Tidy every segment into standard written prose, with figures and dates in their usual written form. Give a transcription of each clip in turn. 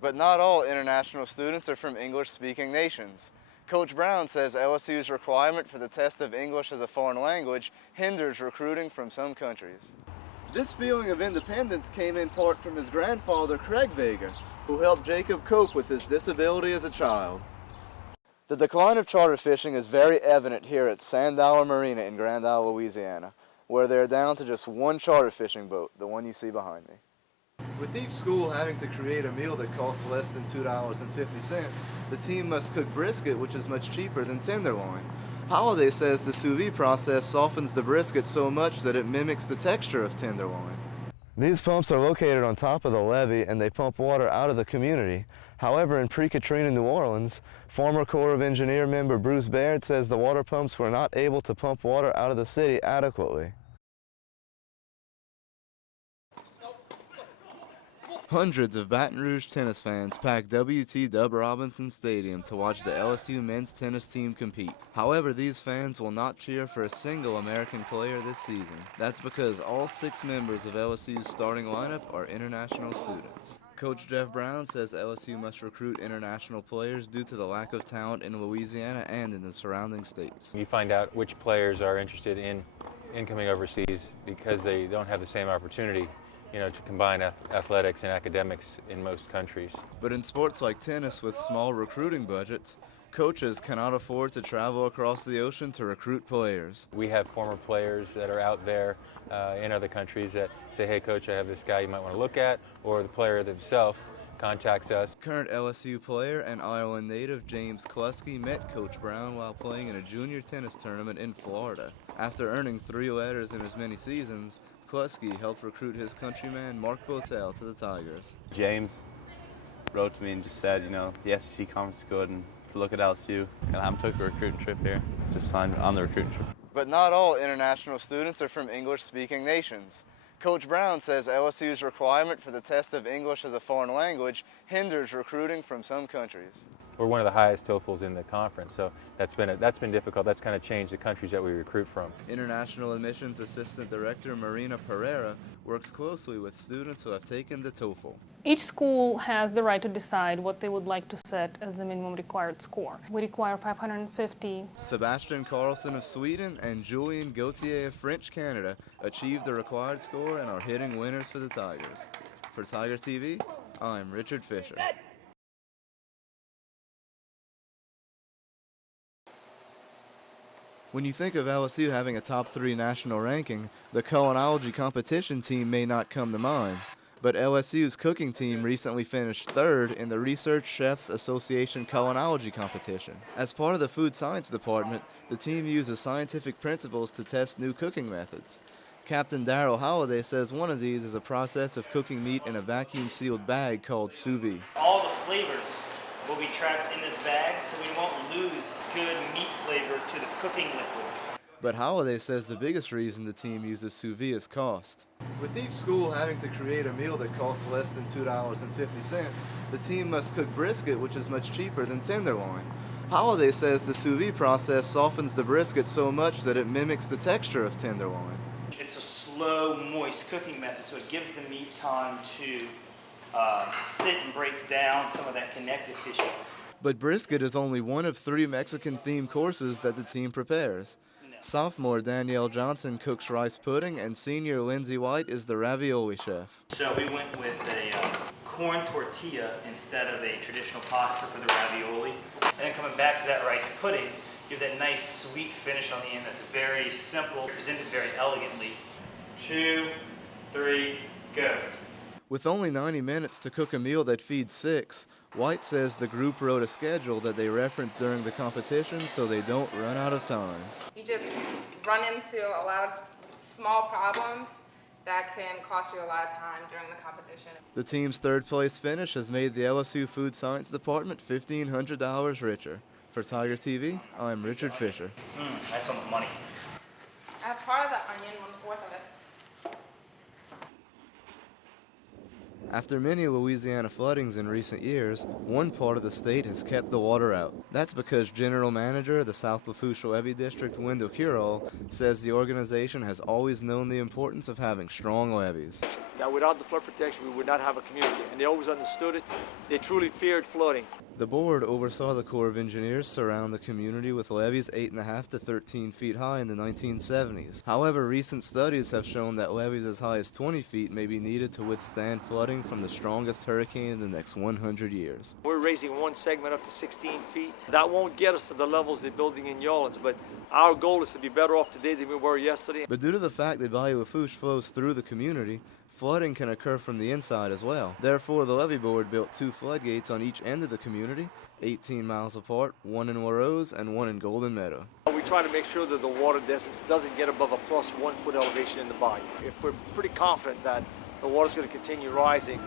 But not all international students are from English-speaking nations. Coach Brown says LSU's requirement for the test of English as a foreign language hinders recruiting from some countries. This feeling of independence came in part from his grandfather, Craig Vega, who helped Jacob cope with his disability as a child. The decline of charter fishing is very evident here at Sandauer Marina in Grand Isle, Louisiana, where they're down to just one charter fishing boat, the one you see behind me. With each school having to create a meal that costs less than $2.50, the team must cook brisket, which is much cheaper than tenderloin. Holiday says the sous vide process softens the brisket so much that it mimics the texture of tenderloin. These pumps are located on top of the levee and they pump water out of the community. However, in pre-Katrina New Orleans, former Corps of Engineer member Bruce Baird says the water pumps were not able to pump water out of the city adequately. Hundreds of Baton Rouge tennis fans packed W.T. Dub Robinson Stadium to watch the LSU men's tennis team compete. However, these fans will not cheer for a single American player this season. That's because all 6 members of LSU's starting lineup are international students. Coach Jeff Brown says LSU must recruit international players due to the lack of talent in Louisiana and in the surrounding states. You find out which players are interested in coming overseas because they don't have the same opportunity, to combine athletics and academics in most countries. But in sports like tennis with small recruiting budgets, coaches cannot afford to travel across the ocean to recruit players. We have former players that are out there in other countries that say, hey coach, I have this guy you might want to look at, or the player himself contacts us. Current LSU player and Ireland native James Kluski met Coach Brown while playing in a junior tennis tournament in Florida. After earning 3 letters in as many seasons, Kluski helped recruit his countryman Mark Botel to the Tigers. James wrote to me and just said, the SEC conference is good and to look at LSU. And I took a recruiting trip here, just signed on the recruiting trip. But not all international students are from English-speaking nations. Coach Brown says LSU's requirement for the test of English as a foreign language hinders recruiting from some countries. We're one of the highest TOEFLs in the conference, so that's been difficult. That's kind of changed the countries that we recruit from. International Admissions Assistant Director Marina Pereira works closely with students who have taken the TOEFL. Each school has the right to decide what they would like to set as the minimum required score. We require 550. Sebastian Carlson of Sweden and Julien Gauthier of French Canada achieved the required score and are hitting winners for the Tigers. For Tiger TV, I'm Richard Fischer. When you think of LSU having a top 3 national ranking, the culinology competition team may not come to mind. But LSU's cooking team recently finished 3rd in the Research Chefs Association culinology competition. As part of the food science department, the team uses scientific principles to test new cooking methods. Captain Darryl Holliday says one of these is a process of cooking meat in a vacuum-sealed bag called sous vide. All the flavors will be trapped in this bag, so we won't lose good meat flavor to the cooking liquid. But Holliday says the biggest reason the team uses sous vide is cost. With each school having to create a meal that costs less than $2.50, the team must cook brisket, which is much cheaper than tenderloin. Holliday says the sous vide process softens the brisket so much that it mimics the texture of tenderloin. It's a slow, moist cooking method, so it gives the meat time to sit and break down some of that connective tissue. But brisket is only one of 3 Mexican-themed courses that the team prepares. Sophomore Danielle Johnson cooks rice pudding, and senior Lindsay White is the ravioli chef. So we went with a corn tortilla instead of a traditional pasta for the ravioli. And then coming back to that rice pudding, give that nice sweet finish on the end that's very simple, presented very elegantly. 2, 3, go. With only 90 minutes to cook a meal that feeds 6, White says the group wrote a schedule that they reference during the competition so they don't run out of time. You just run into a lot of small problems that can cost you a lot of time during the competition. The team's 3rd place finish has made the LSU Food Science Department $1,500 richer. For Tiger TV, I'm Richard Fischer. That's on the money. As part of the onion, 1/4 of it. After many Louisiana floodings in recent years, one part of the state has kept the water out. That's because General Manager of the South Lafourche Levee District, Wendell Curall, says the organization has always known the importance of having strong levees. Now, without the flood protection, we would not have a community, and they always understood it. They truly feared flooding. The board oversaw the Corps of Engineers surround the community with levees 8.5 to 13 feet high in the 1970s. However, recent studies have shown that levees as high as 20 feet may be needed to withstand flooding from the strongest hurricane in the next 100 years. We're raising one segment up to 16 feet. That won't get us to the levels they're building in New Orleans, but our goal is to be better off today than we were yesterday. But due to the fact that Bayou Lafourche flows through the community, flooding can occur from the inside as well. Therefore, the levee board built 2 floodgates on each end of the community, 18 miles apart, one in Warrose and one in Golden Meadow. We try to make sure that the water doesn't get above a plus 1 foot elevation in the bayou. If we're pretty confident that the water's going to continue rising,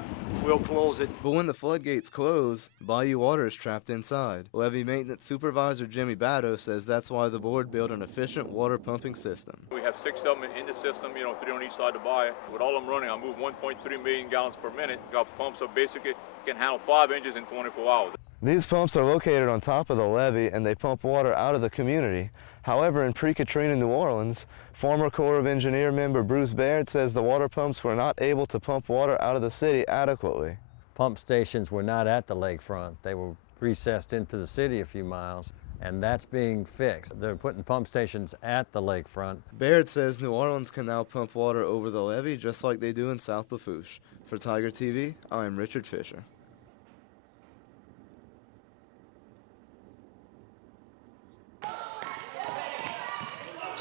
we'll close it. But when the floodgates close, bayou water is trapped inside. Levee Maintenance Supervisor Jimmy Batto says that's why the board built an efficient water pumping system. We have 6 of them in the system, 3 on each side of the bayou. With all of them running, I move 1.3 million gallons per minute. Got pumps that basically can handle 5 inches in 24 hours. These pumps are located on top of the levee and they pump water out of the community. However, in pre-Katrina New Orleans, former Corps of Engineer member Bruce Baird says the water pumps were not able to pump water out of the city adequately. Pump stations were not at the lakefront. They were recessed into the city a few miles, and that's being fixed. They're putting pump stations at the lakefront. Baird says New Orleans can now pump water over the levee just like they do in South Lafourche. For Tiger TV, I'm Richard Fischer.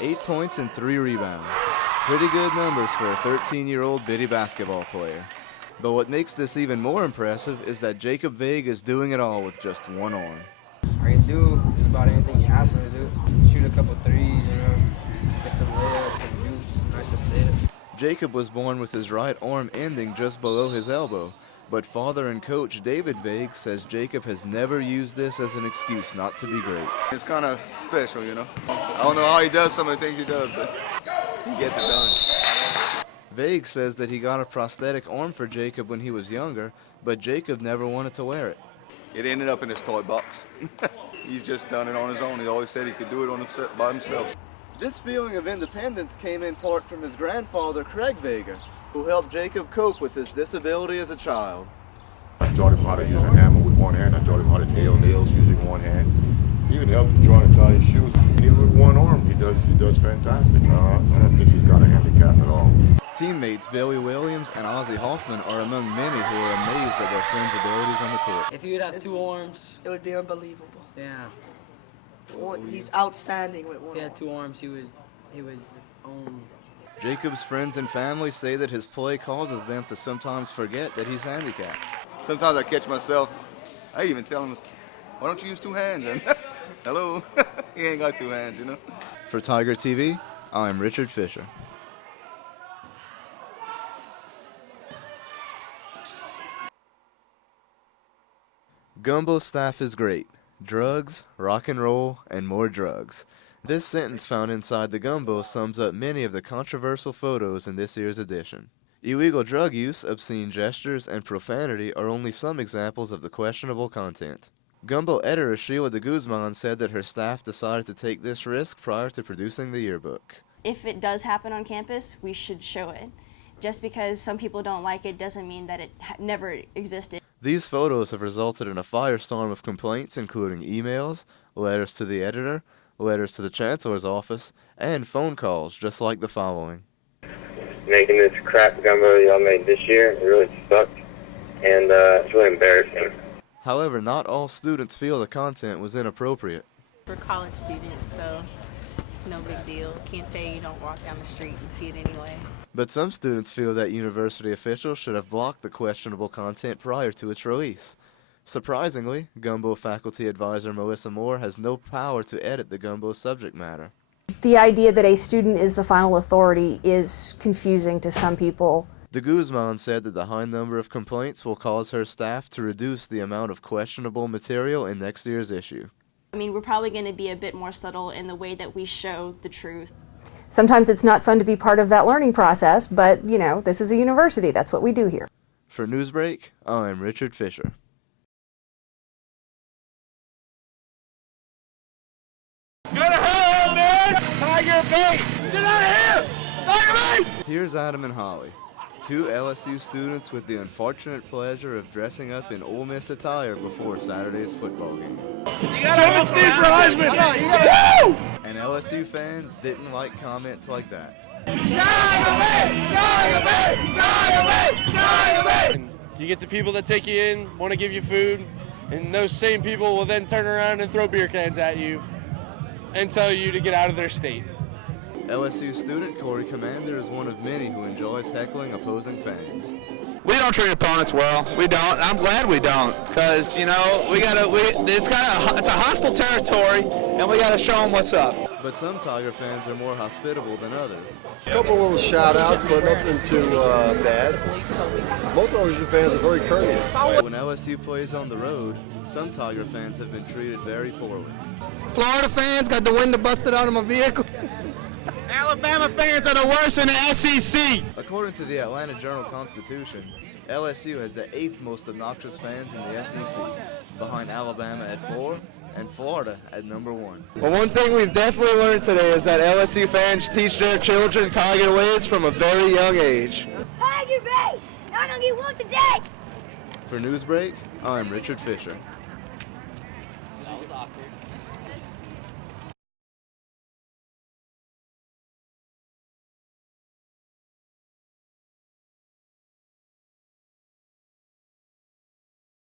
Eight points and 3 rebounds. Pretty good numbers for a 13-year-old bitty basketball player. But what makes this even more impressive is that Jacob Vague is doing it all with just one arm. I can do just about anything you ask me to do. Shoot a couple threes, get some layups, some juice, nice assists. Jacob was born with his right arm ending just below his elbow, but father and coach David Vague says Jacob has never used this as an excuse not to be great. It's kind of special, I don't know how he does some of the things he does, but he gets it done. Vague says that he got a prosthetic arm for Jacob when he was younger, but Jacob never wanted to wear it. It ended up in his toy box. He's just done it on his own. He always said he could do it by himself. This feeling of independence came in part from his grandfather, Craig Vega, who helped Jacob cope with his disability as a child. I taught him how to use a hammer with one hand. I taught him how to nail nails using one hand. He even helped him try to tie his shoes. Even with one arm, he does fantastic. I don't think he's got a handicap at all. Teammates Billy Williams and Ozzie Hoffman are among many who are amazed at their friends' abilities on the court. If he would have 2 arms, it would be unbelievable. Yeah. He's outstanding with one arm. If he had 2 arms, he would own. Jacob's friends and family say that his play causes them to sometimes forget that he's handicapped. Sometimes I catch myself. I even tell him, why don't you use 2 hands? And hello, he ain't got 2 hands, For Tiger TV, I'm Richard Fischer. Gumbo staff is great. Drugs, rock and roll, and more drugs. This sentence found inside the gumbo sums up many of the controversial photos in this year's edition. Illegal drug use, obscene gestures, and profanity are only some examples of the questionable content. Gumbo editor Sheila de Guzman said that her staff decided to take this risk prior to producing the yearbook. If it does happen on campus, we should show it. Just because some people don't like it doesn't mean that it never existed. These photos have resulted in a firestorm of complaints, including emails, letters to the editor, letters to the chancellor's office, and phone calls, just like the following. Making this crap gumbo y'all made this year, it really sucked, and it's really embarrassing. However, not all students feel the content was inappropriate. We're college students, so it's no big deal. Can't say you don't walk down the street and see it anyway. But some students feel that university officials should have blocked the questionable content prior to its release. Surprisingly, Gumbo faculty advisor Melissa Moore has no power to edit the Gumbo subject matter. The idea that a student is the final authority is confusing to some people. De Guzman said that the high number of complaints will cause her staff to reduce the amount of questionable material in next year's issue. I mean, we're probably going to be a bit more subtle in the way that we show the truth. Sometimes it's not fun to be part of that learning process, but, this is a university. That's what we do here. For Newsbreak, I'm Richard Fischer. Go to hell, man! Tiger bait! Get out of here! Tiger bait! Here's Adam and Holly, two LSU students with the unfortunate pleasure of dressing up in Ole Miss attire before Saturday's football game. You gotta Steve for Heisman! And LSU fans didn't like comments like that. You get the people that take you in, want to give you food, and those same people will then turn around and throw beer cans at you and tell you to get out of their state. LSU student Corey Commander is one of many who enjoys heckling opposing fans. We don't treat opponents well. We don't. I'm glad we don't, because it's a hostile territory, and we gotta show them what's up. But some Tiger fans are more hospitable than others. A couple little shout-outs, but nothing too bad. Both LSU fans are very courteous. When LSU plays on the road, some Tiger fans have been treated very poorly. Florida fans got the window busted out of my vehicle. Alabama fans are the worst in the SEC. According to the Atlanta Journal-Constitution, LSU has the 8th most obnoxious fans in the SEC, behind Alabama at 4 and Florida at number 1. Well, one thing we've definitely learned today is that LSU fans teach their children Tiger ways from a very young age. Tiger bait! I'm gonna get one today! For Newsbreak, I'm Richard Fischer. That was awkward.